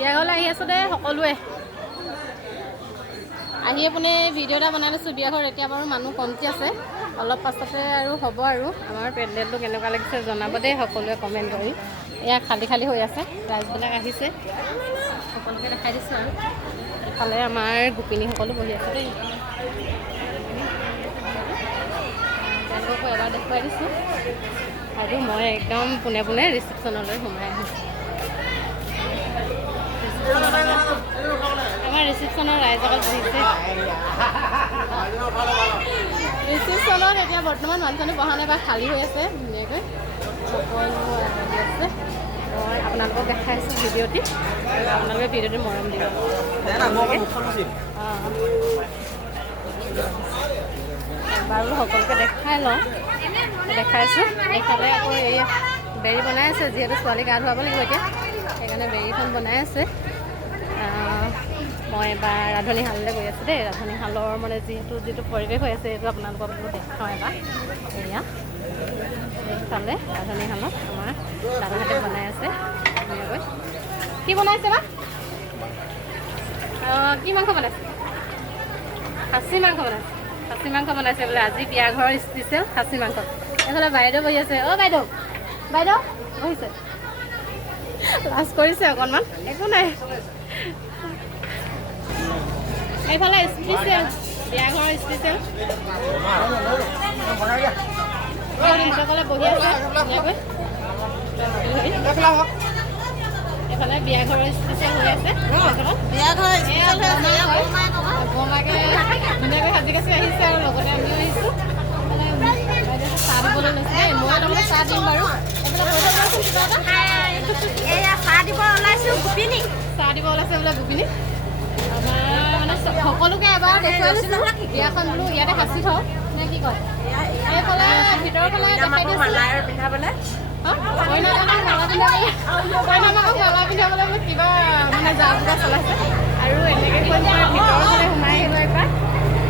বিয়া ঘৰলৈ আহি আছোঁ দেই সকলোৱে আহি আপুনি ভিডিঅ' এটা বনাই লৈছোঁ বিয়া ঘৰ এতিয়া বাৰু মানুহ কমটি আছে অলপ পাছতে আৰু হ'ব আৰু আমাৰ পেণ্ডেলটো কেনেকুৱা লাগিছে জনাব দেই সকলোৱে কমেণ্ট কৰি এয়া খালী খালী হৈ আছে ৰাইজবিলাক আহিছে সকলোকে দেখাই দিছোঁ আৰু ইফালে আমাৰ গোপিনীসকলো বহি আছে দেই তেওঁলোককো এবাৰ দেখুৱাই দিছোঁ আৰু মই একদম পোনে পোনে ৰিচিপশ্যনলৈ সোমাই আহিছোঁ আমাৰ ৰিচিপশ্যনৰ ৰাইজসকল বহিছে ৰিচিপশ্যনত এতিয়া বৰ্তমান মানুহজনী বহা নাই বা খালী হৈ আছে ধুনীয়াকৈ সকলো আহি আছে মই আপোনালোকক দেখাইছোঁ ভিডিঅ'টি আপোনালোকে ভিডিঅ'টো মৰম দিব বাৰু সকলোকে দেখাই লওঁ দেখাইছোঁ এইফালে আকৌ এই বেৰি বনাই আছে যিহেতু ছোৱালী গা ধুৱাব লাগিব এতিয়া সেইকাৰণে বেৰিখন বনাই আছে মই এবাৰ ৰান্ধনীশাললৈ গৈ আছোঁ দেই ৰান্ধনীশালৰ মানে যিটো পৰিৱেশ হৈ আছে সেইটো আপোনালোকক দেখাওঁ এবাৰ এয়া এইফালে ৰান্ধনীশালত আমাৰ দাদাহঁতে বনাই আছে ধুনীয়াকৈ কি বনাইছে বা কি মাংস বনাইছে খাচী মাংস বনাইছে বোলে আজি বিয়া ঘৰৰ স্পেচিয়েল খাচী মাংস এইফালে বাইদেউ বহি আছে বাইদেউ বহিছে লাজ কৰিছে অকণমান একো নাই এইফালে স্পেচিয়েল বিয়া ঘৰৰ স্পেচিয়েল সকলে বহি আছে ধুনীয়াকৈ এইফালে বিয়া ঘৰৰ স্পেচিয়েল হৈ আছে বৰমাকে ধুনীয়াকৈ সাজি কাচি আহিছে আৰু লগতে আমিও আহিছোঁ চাহ দিবলৈ লৈছে মই তাৰমানে চাহ দিম বাৰু চাহ দিব ওলাইছে বোলে গোপিনী আমাৰ মানে সকলোকে এবাৰ দেখুৱাই লৈছোঁ বিয়াখন বোলো ইয়াতে সাঁচি থওঁ নে কি কয় এইফালে ভিতৰৰ ফালে দেখাই দিছোঁ পিন্ধাবলৈ মালা পিন্ধাবলৈ বোলে কিবা মানে যা যোগাৰ চলাইছে আৰু এনেকৈ কৈ ভিতৰৰ ফালে সোমাই আহিলোঁ একবাৰ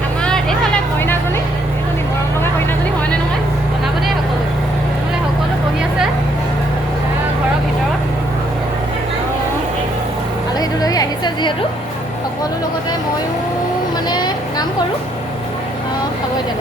আমাৰ এইফালে কইনাজনী এইজনী মৰম লগা কইনাজনী হয়নে নহয় জনাব দেই সকলোৱে নহ'লে সকলো বহি আছে ঘৰৰ ভিতৰত আলহী দুলহী আহিছে যিহেতু সকলো লগতে ময়ো মানে কাম কৰোঁ হ'ব এতিয়া